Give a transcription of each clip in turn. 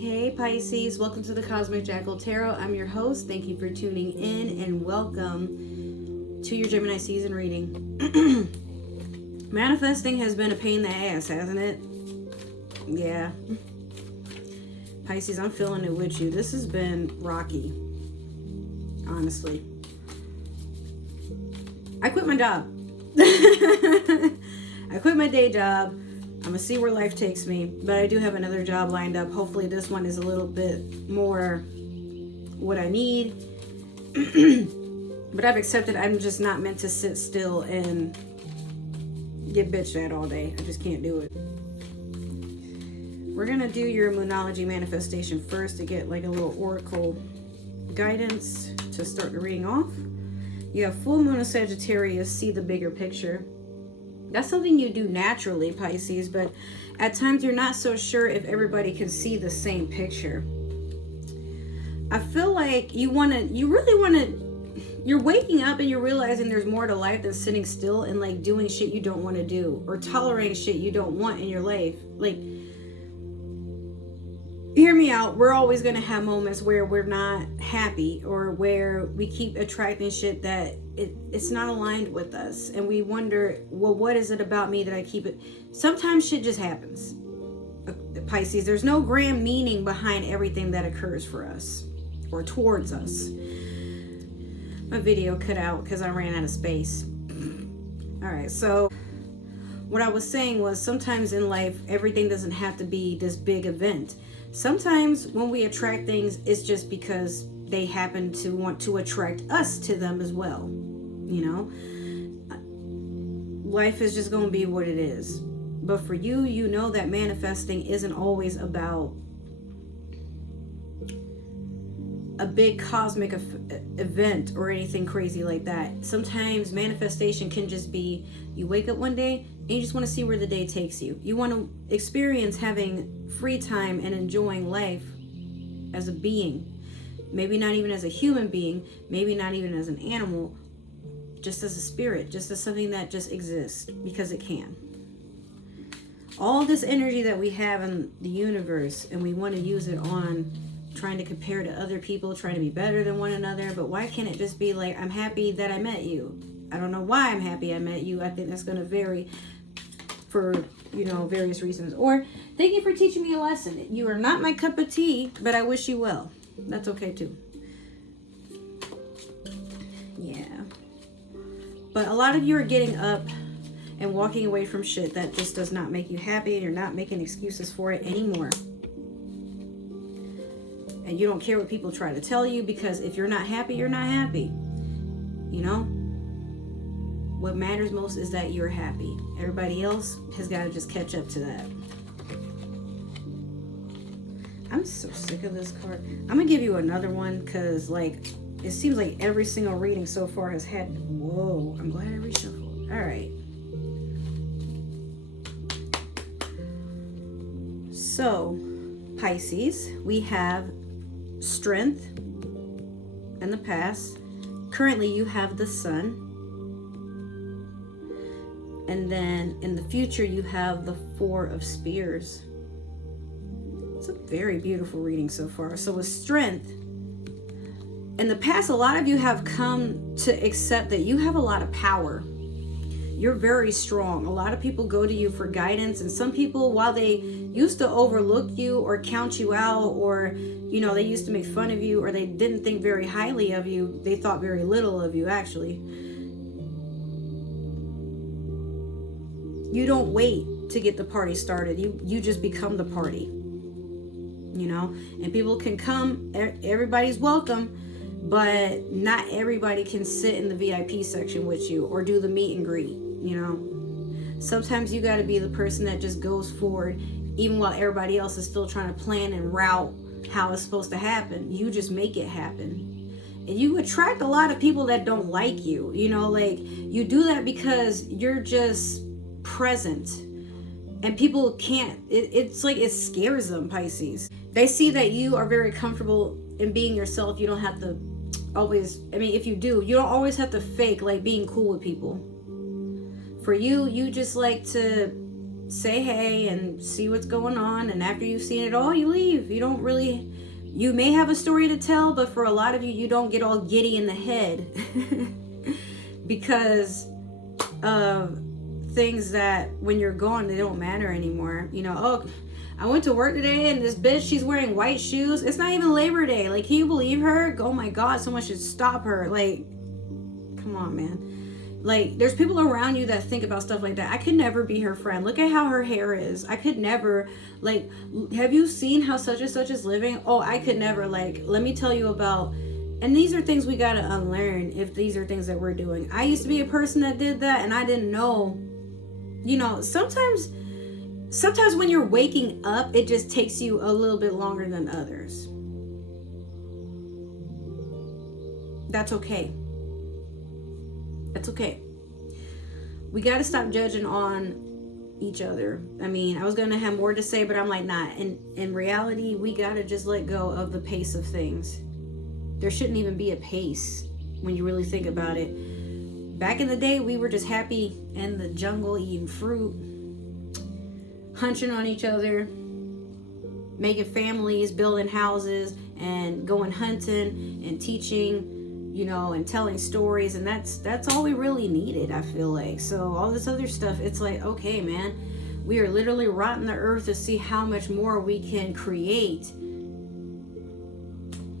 Hey Pisces, welcome to the Cosmic Jackal Tarot. I'm your host. Thank you for tuning in and welcome to your Gemini season reading. Manifesting has been a pain in the ass, hasn't it? Yeah. Pisces, I'm feeling it with you. This has been rocky, honestly. I quit my job. I quit my day job. I'm gonna see where life takes me, but I do have another job lined up. Hopefully this one is a little bit more what I need. But I've accepted I'm just not meant to sit still and get bitched at all day. I just can't do it. We're gonna do your Moonology manifestation first to get like a little oracle guidance to start the reading off. You have full moon of Sagittarius, see the bigger picture. That's something you do naturally, Pisces, but at times you're not so sure if everybody can see the same picture. I feel like you're waking up and you're realizing there's more to life than sitting still and like doing shit you don't want to do or tolerating shit you don't want in your life. Like, hear me out. We're always going to have moments where we're not happy or where we keep attracting shit that it's not aligned with us. And we wonder, well, what is it about me that I keep it? Sometimes shit just happens. Pisces, there's no grand meaning behind everything that occurs for us or towards us. My video cut out because I ran out of space. All right, so what I was saying was sometimes in life, everything doesn't have to be this big event. Sometimes when we attract things, it's just because they happen to want to attract us to them as well. You know, life is just going to be what it is. But for you, you know that manifesting isn't always about a big cosmic event or anything crazy like that. Sometimes manifestation can just be you wake up one day and you just want to see where the day takes you. You want to experience having free time and enjoying life as a being. Maybe not even as a human being, maybe not even as an animal, just as a spirit, just as something that just exists because it can. All this energy that we have in the universe, and we want to use it on trying to compare to other people, trying to be better than one another, but why can't it just be like, I'm happy that I met you. I don't know why I'm happy I met you. I think that's going to vary for, various reasons. Or, thank you for teaching me a lesson. You are not my cup of tea, but I wish you well. That's okay too. Yeah. But a lot of you are getting up and walking away from shit that just does not make you happy, and you're not making excuses for it anymore. And you don't care what people try to tell you, because if you're not happy, you're not happy. You know? What matters most is that you're happy. Everybody else has got to just catch up to that. I'm so sick of this card. I'm going to give you another one because, it seems like every single reading so far has had... Whoa, I'm glad I reshuffled. All right. So, Pisces, we have strength in the past. Currently, you have the sun. And then in the future, you have the Four of Spears. It's a very beautiful reading so far. So with strength, in the past, a lot of you have come to accept that you have a lot of power. You're very strong. A lot of people go to you for guidance, and some people, while they used to overlook you or count you out, or they used to make fun of you, or they didn't think very highly of you, they thought very little of you actually. You don't wait to get the party started. You just become the party. And people can come, everybody's welcome, but not everybody can sit in the VIP section with you or do the meet and greet. Sometimes you got to be the person that just goes forward, even while everybody else is still trying to plan and route how it's supposed to happen. You just make it happen. And you attract a lot of people that don't like you. You do that because you're just present. And people can't, it's like it scares them, Pisces. They see that you are very comfortable in being yourself. You don't have to always, if you do, you don't always have to fake like being cool with people. For you, you just like to say hey and see what's going on, and after you've seen it all, you leave. You don't really, you may have a story to tell, but for a lot of you, you don't get all giddy in the head because of things that when you're gone, they don't matter anymore. You know, oh, I went to work today and this bitch, she's wearing white shoes. It's not even Labor Day. Like, can you believe her? Oh my God, someone should stop her. Like, come on, man. Like, there's people around you that think about stuff like that. I could never be her friend. Look at how her hair is. I could never, like, have you seen how such and such is living? Oh, I could never. Like, let me tell you about, and these are things we got to unlearn if these are things that we're doing. I used to be a person that did that, and I didn't know. You know, sometimes when you're waking up, it just takes you a little bit longer than others. That's okay. That's okay. We got to stop judging on each other. I mean, I was going to have more to say, but I'm like, nah. In reality, we got to just let go of the pace of things. There shouldn't even be a pace when you really think about it. Back in the day, we were just happy in the jungle eating fruit, hunching on each other, making families, building houses, and going hunting and teaching, you know, and telling stories. And that's all we really needed, I feel like. So all this other stuff, it's like, okay, man, we are literally rotting the earth to see how much more we can create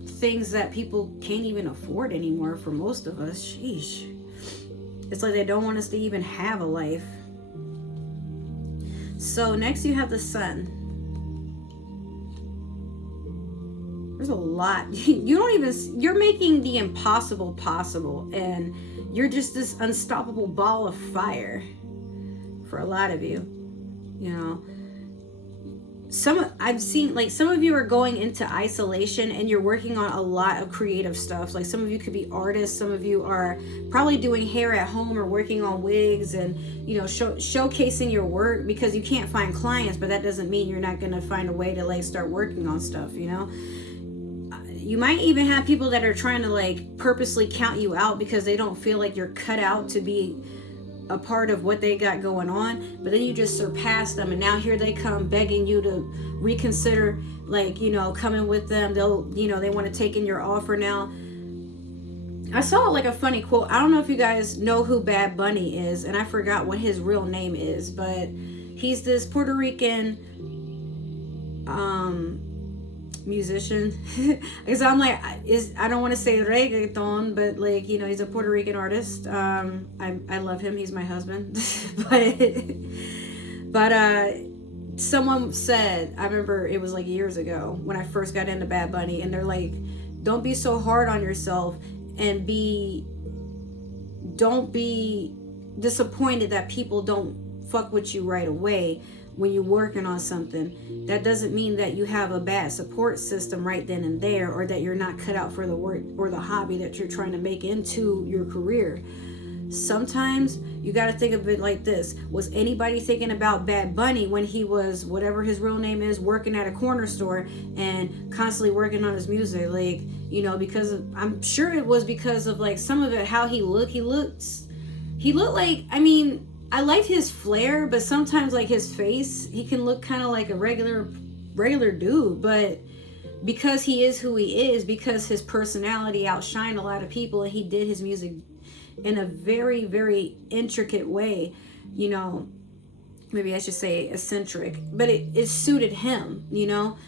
things that people can't even afford anymore for most of us. Sheesh. It's like they don't want us to even have a life. So next you have the sun. There's a lot. You're making the impossible possible, and you're just this unstoppable ball of fire for a lot of you. You know, I've seen, like, some of you are going into isolation and you're working on a lot of creative stuff. Like, some of you could be artists, some of you are probably doing hair at home or working on wigs and, you know, showcasing your work, because you can't find clients, but that doesn't mean you're not going to find a way to, like, start working on stuff, you know. You might even have people that are trying to, like, purposely count you out because they don't feel like you're cut out to be a part of what they got going on, but then you just surpass them, and now here they come begging you to reconsider, like, you know, coming with them. They'll, you know, they want to take in your offer now. I saw, like, a funny quote. I don't know if you guys know who Bad Bunny is, and I forgot what his real name is, but he's this Puerto Rican musician. Because I'm like, I don't want to say reggaeton, but, like, you know, he's a Puerto Rican artist. I love him. He's my husband. but someone said, I remember it was like years ago when I first got into Bad Bunny, and they're like, don't be so hard on yourself, and don't be disappointed that people don't fuck with you right away when you're working on something. That doesn't mean that you have a bad support system right then and there, or that you're not cut out for the work or the hobby that you're trying to make into your career. Sometimes you got to think of it like this. Was anybody thinking about Bad Bunny when he was, whatever his real name is, working at a corner store and constantly working on his music? Like, you know, because I'm sure it was because of, like, some of it, how he looked. He looked like, I mean, I liked his flair, but sometimes, like, his face, he can look kind of like a regular dude. But because he is who he is, because his personality outshined a lot of people, and he did his music in a very, very intricate way, you know, maybe I should say eccentric, but it suited him, you know.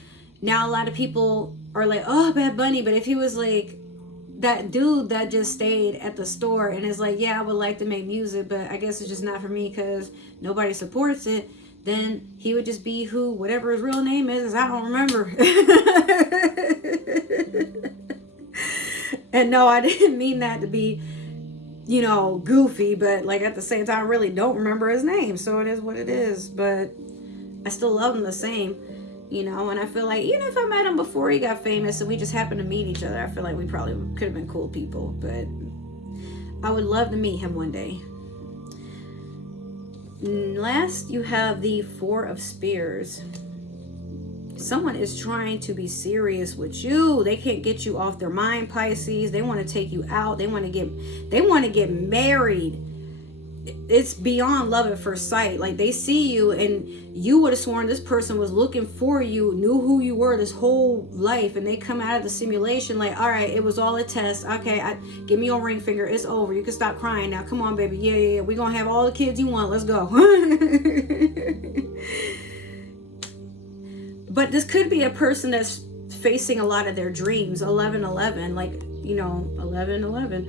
Now a lot of people are like, oh, Bad Bunny, but if he was like that dude that just stayed at the store and is like, yeah, I would like to make music, but I guess it's just not for me because nobody supports it, then he would just be whatever his real name is, I don't remember. And no, I didn't mean that to be, you know, goofy, but, like, at the same time, I really don't remember his name, so it is what it is. But I still love him the same, you know. And I feel like even if I met him before he got famous and we just happened to meet each other, I feel like we probably could have been cool people. But I would love to meet him one day. Last, you have the Four of Spears. Someone is trying to be serious with you. They can't get you off their mind, Pisces. They want to take you out. They want to get married. it's beyond love at first sight. Like, they see you and you would have sworn this person was looking for you, knew who you were this whole life, and they come out of the simulation like, all right, it was all a test. Okay, give me your ring finger, it's over, you can stop crying now, come on baby, yeah, we're gonna have all the kids you want, let's go. But this could be a person that's facing a lot of their dreams. 1111, like, you know, 1111,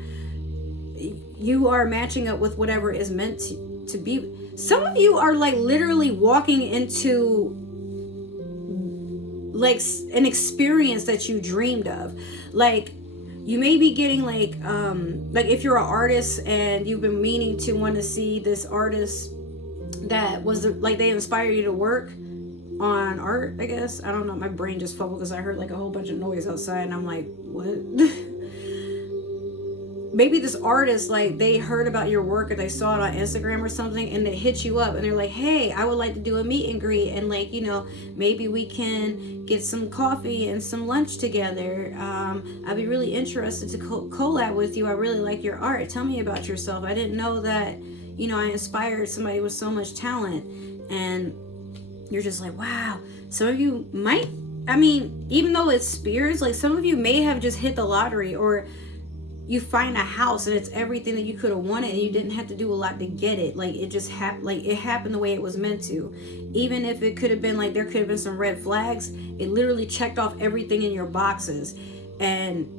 you are matching up with whatever is meant to be. Some of you are like literally walking into like an experience that you dreamed of. Like, you may be getting like if you're an artist and you've been meaning to want to see this artist that was like they inspire you to work on art, I guess. I don't know, my brain just fumbled because I heard like a whole bunch of noise outside and I'm like, what? Maybe this artist, like, they heard about your work or they saw it on Instagram or something and they hit you up and they're like, hey, I would like to do a meet and greet, and like, you know, maybe we can get some coffee and some lunch together. I'd be really interested to collab with you. I really like your art. Tell me about yourself. I didn't know that, you know, I inspired somebody with so much talent. And you're just like, wow. Some of you might, I mean, even though it's spirits, like some of you may have just hit the lottery, or you find a house and it's everything that you could have wanted and you didn't have to do a lot to get it. Like, it just happened, like it happened the way it was meant to. Even if it could have been like, there could have been some red flags, it literally checked off everything in your boxes and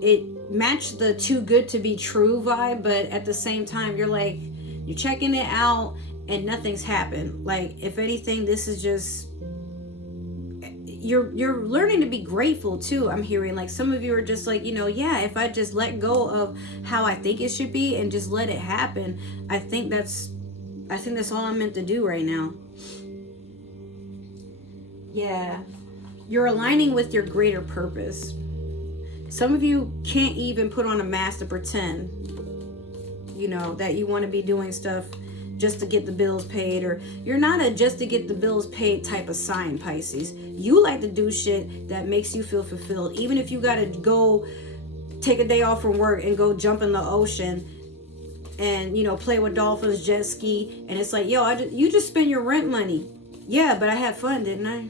it matched the too good to be true vibe. But at the same time, you're like, you're checking it out and nothing's happened. Like, if anything, this is just, you're learning to be grateful too. I'm hearing like some of you are just like, you know, yeah, if I just let go of how I think it should be and just let it happen, I think that's all I'm meant to do right now. Yeah, you're aligning with your greater purpose. Some of you can't even put on a mask to pretend, you know, that you want to be doing stuff just to get the bills paid, or you're not a just to get the bills paid type of sign, Pisces. You like to do shit that makes you feel fulfilled. Even if you gotta go take a day off from work and go jump in the ocean and, you know, play with dolphins, jet ski, and it's like, yo, you just spend your rent money. Yeah, but I had fun, didn't I?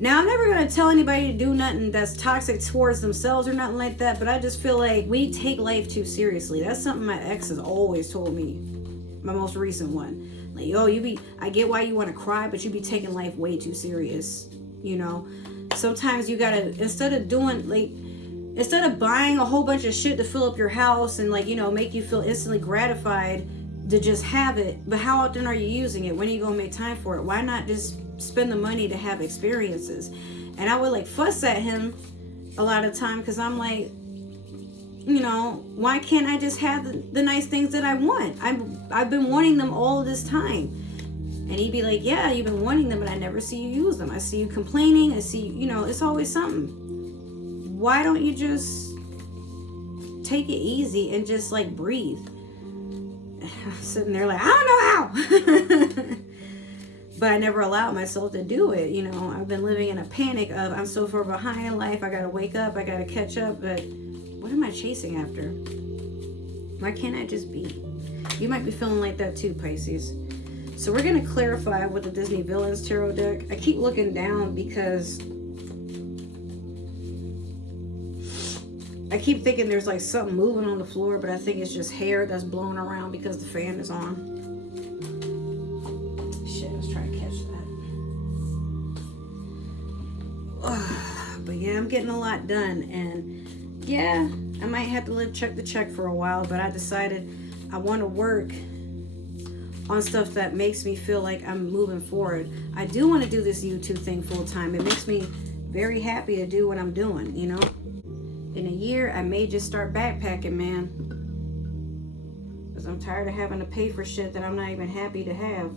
Now, I'm never gonna tell anybody to do nothing that's toxic towards themselves or nothing like that, but I just feel like we take life too seriously. That's something my ex has always told me. My most recent one, like, yo, I get why you want to cry, but you be taking life way too serious. You know, sometimes you gotta, instead of buying a whole bunch of shit to fill up your house and, like, you know, make you feel instantly gratified to just have it, but how often are you using it? When are you gonna make time for it? Why not just spend the money to have experiences? And I would like fuss at him a lot of time because I'm like, you know, why can't I just have the nice things that I want? I've been wanting them all this time. And he'd be like, yeah, you've been wanting them, but I never see you use them. I see you complaining. I see, you know, it's always something. Why don't you just take it easy and just like breathe? I'm sitting there like, I don't know how. But I never allowed myself to do it. You know, I've been living in a panic of, I'm so far behind in life. I got to wake up. I got to catch up. But what am I chasing after? Why can't I just be? You might be feeling like that too, Pisces. So we're going to clarify with the Disney Villains Tarot deck. I keep looking down because I keep thinking there's like something moving on the floor, but I think it's just hair that's blowing around because the fan is on. Shit, I was trying to catch that. But yeah, I'm getting a lot done, and yeah, I might have to live check to check for a while, but I decided I want to work on stuff that makes me feel like I'm moving forward. I do want to do this YouTube thing full time. It makes me very happy to do what I'm doing, you know? In a year, I may just start backpacking, man. Because I'm tired of having to pay for shit that I'm not even happy to have.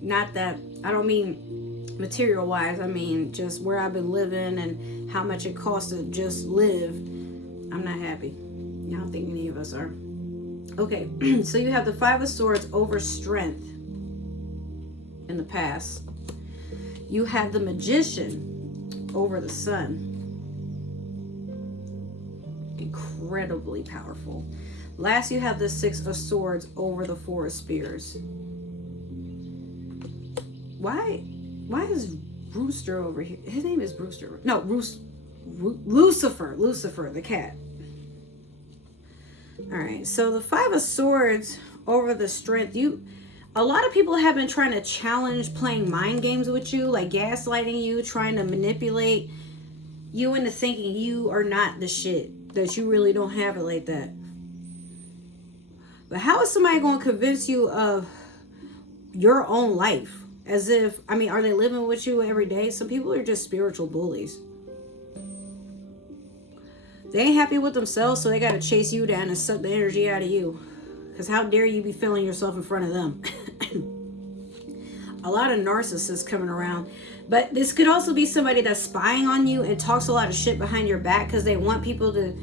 Not that, I don't mean material wise, I mean just where I've been living and how much it costs to just live. I'm not happy. I don't think any of us are. Okay, so you have the Five of Swords over strength in the past. You have the Magician over the Sun. incredibly powerful. Last, you have the Six of Swords over the Four of Spears. Why is Rooster over here? His name is Brewster. No, Lucifer, the cat. All right, so the Five of Swords over the Strength. A lot of people have been trying to challenge playing mind games with you, like gaslighting you, trying to manipulate you into thinking you are not the shit, that you really don't have it like that. But how is somebody going to convince you of your own life? As if, I mean, are they living with you every day? Some people are just spiritual bullies. They ain't happy with themselves, so they got to chase you down and suck the energy out of you. Because how dare you be feeling yourself in front of them? A lot of narcissists coming around. But this could also be somebody that's spying on you and talks a lot of shit behind your back because they want people to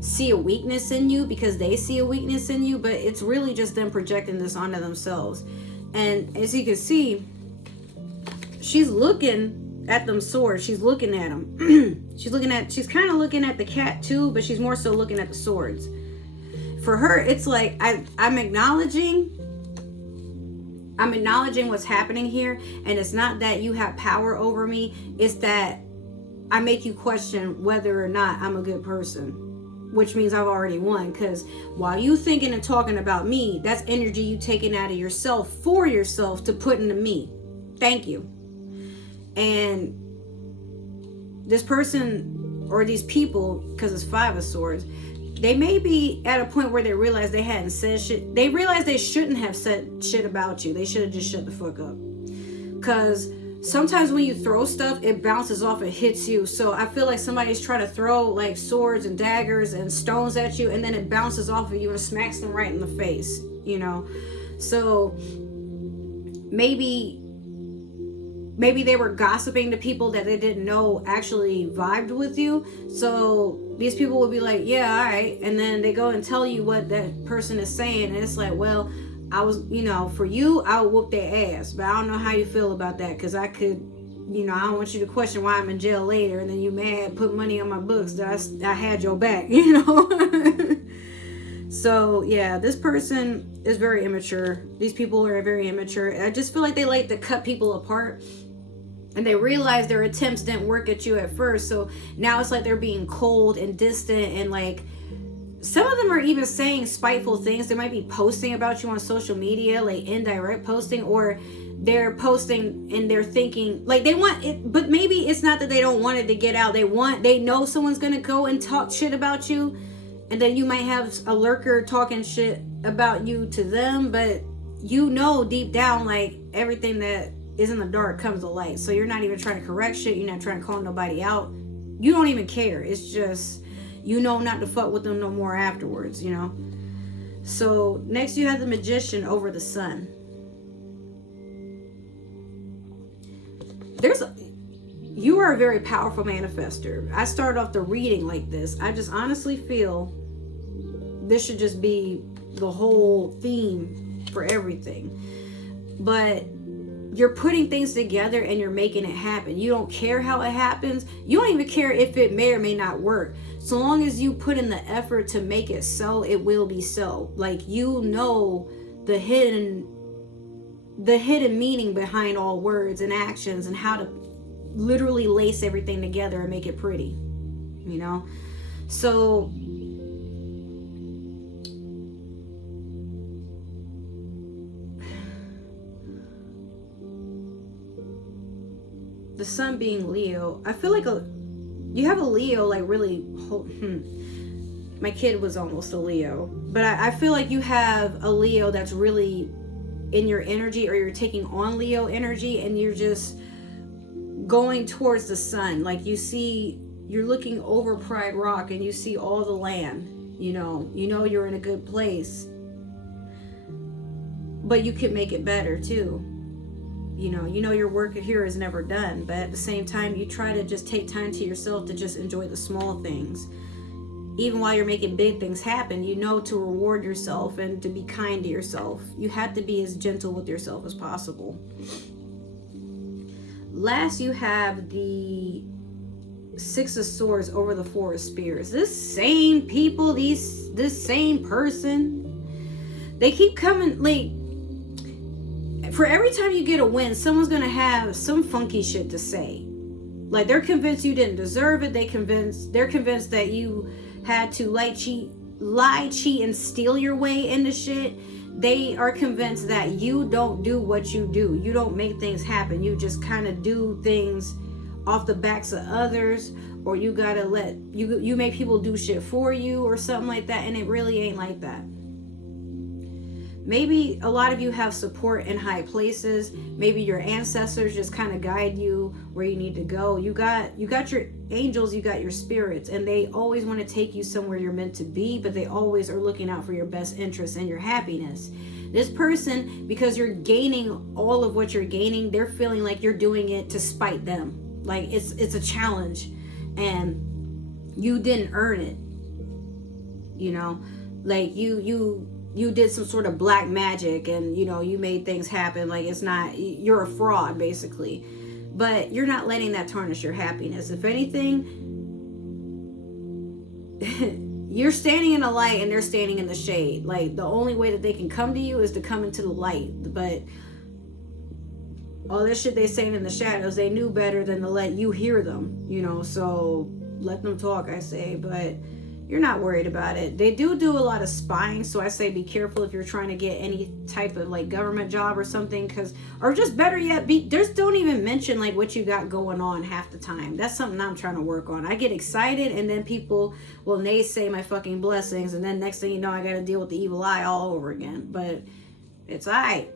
see a weakness in you because they see a weakness in you. But it's really just them projecting this onto themselves. And as you can see, she's looking at them swords. She's looking at them. She's kind of looking at the cat too, but she's more so looking at the swords. For her, it's like I'm acknowledging what's happening here, and it's not that you have power over me, it's that I make you question whether or not I'm a good person, which means I've already won. Because while you thinking and talking about me, that's energy you taking out of yourself for yourself to put into me. Thank you. And this person or these people, because it's Five of Swords, they may be at a point where they realize they hadn't said shit. They realize they shouldn't have said shit about you. They should have just shut the fuck up. Because sometimes when you throw stuff, it bounces off and hits you. So I feel like somebody's trying to throw like swords and daggers and stones at you, and then it bounces off of you and smacks them right in the face, you know? So maybe they were gossiping to people that they didn't know actually vibed with you. So these people would be like, yeah, all right. And then they go and tell you what that person is saying. And it's like, well, I was, for you, I would whoop their ass. But I don't know how you feel about that. Because I could, I don't want you to question why I'm in jail later. And then you mad, put money on my books that I had your back, So, yeah, this person is very immature. These people are very immature. I just feel like they like to cut people apart. And they realize their attempts didn't work at you at first. So now it's like they're being cold and distant. And like some of them are even saying spiteful things. They might be posting about you on social media, like indirect posting. Or they're posting and they're thinking like they want it. But maybe it's not that they don't want it to get out. They know someone's going to go and talk shit about you. And then you might have a lurker talking shit about you to them. But deep down, like everything that is in the dark comes to light. So you're not even trying to correct shit. You're not trying to call nobody out. You don't even care. It's just, not to fuck with them no more afterwards, So next you have the Magician over the Sun. You are a very powerful manifester. I started off the reading like this. I just honestly feel this should just be the whole theme for everything. But you're putting things together and you're making it happen. You don't care how it happens. You don't even care if it may or may not work. So long as you put in the effort to make it so, it will be so. Like the hidden meaning behind all words and actions and how to literally lace everything together and make it pretty. So the Sun being Leo, I feel like you have a Leo like really my kid was almost a Leo, but I feel like you have a Leo that's really in your energy, or you're taking on Leo energy and you're just going towards the Sun. Like you're looking over Pride Rock and you see all the land, you're in a good place, but you could make it better too. Your work here is never done, but at the same time, you try to just take time to yourself to just enjoy the small things. Even while you're making big things happen, to reward yourself and to be kind to yourself. You have to be as gentle with yourself as possible. Last, you have the Six of Swords over the Four of Spears. This same people, this same person, they keep coming. Like, for every time you get a win, someone's gonna have some funky shit to say. Like, they're convinced you didn't deserve it. They're convinced that you had to lie, cheat, and steal your way into shit. They are convinced that you don't do what you do. You don't make things happen. You just kind of do things off the backs of others, or you gotta let you make people do shit for you or something like that, and it really ain't like that. Maybe a lot of you have support in high places. Maybe your ancestors just kind of guide you where you need to go. You got your angels, you got your spirits, and they always want to take you somewhere you're meant to be, but they always are looking out for your best interests and your happiness. This person, because you're gaining all of what you're gaining, they're feeling like you're doing it to spite them. Like, it's a challenge and you didn't earn it. You know, like you did some sort of black magic and, you know, you made things happen. Like, it's not, you're a fraud basically, but you're not letting that tarnish your happiness. If anything, you're standing in the light and they're standing in the shade. Like, the only way that they can come to you is to come into the light. But all this shit they saying in the shadows, they knew better than to let you hear them, you know. So let them talk, I say, but you're not worried about it. They do a lot of spying, so I say be careful if you're trying to get any type of like government job or something, or just better yet, just don't even mention like what you got going on half the time. That's something I'm trying to work on. I get excited and then people will naysay my fucking blessings, and then next thing you know, I got to deal with the evil eye all over again. But it's alright.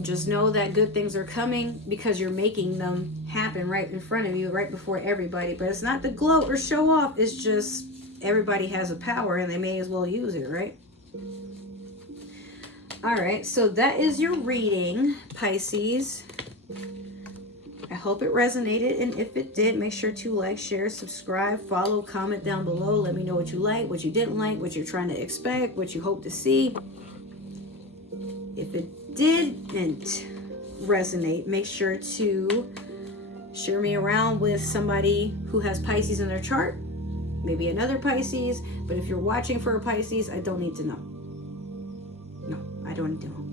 Just know that good things are coming because you're making them happen right in front of you, right before everybody. But it's not to gloat or show off. It's just everybody has a power and they may as well use it, right? All right, so that is your reading, Pisces. I hope it resonated, and if it did, make sure to like, share, subscribe, follow, comment down below. Let me know what you like, what you didn't like, what you're trying to expect, what you hope to see. If it didn't resonate, make sure to share me around with somebody who has Pisces in their chart, maybe another Pisces. But if you're watching for a Pisces, I don't need to know. No, I don't need to know.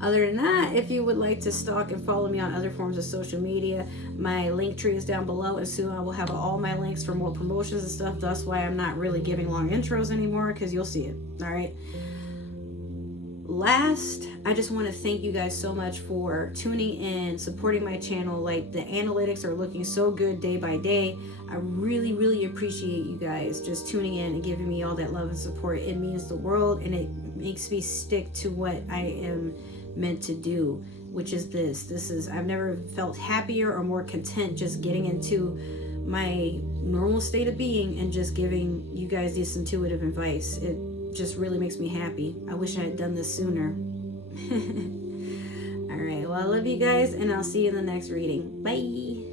Other than that, if you would like to stalk and follow me on other forms of social media, my link tree is down below, and soon I will have all my links for more promotions and stuff. That's why I'm not really giving long intros anymore, because you'll see it. All right. Last, I just want to thank you guys so much for tuning in, supporting my channel. Like, the analytics are looking so good day by day. I really, really appreciate you guys just tuning in and giving me all that love and support. It means the world, and it makes me stick to what I am meant to do, which is this. I've never felt happier or more content just getting into my normal state of being and just giving you guys this intuitive advice. It just really makes me happy. I wish I had done this sooner. All right, well, I love you guys, and I'll see you in the next reading. Bye.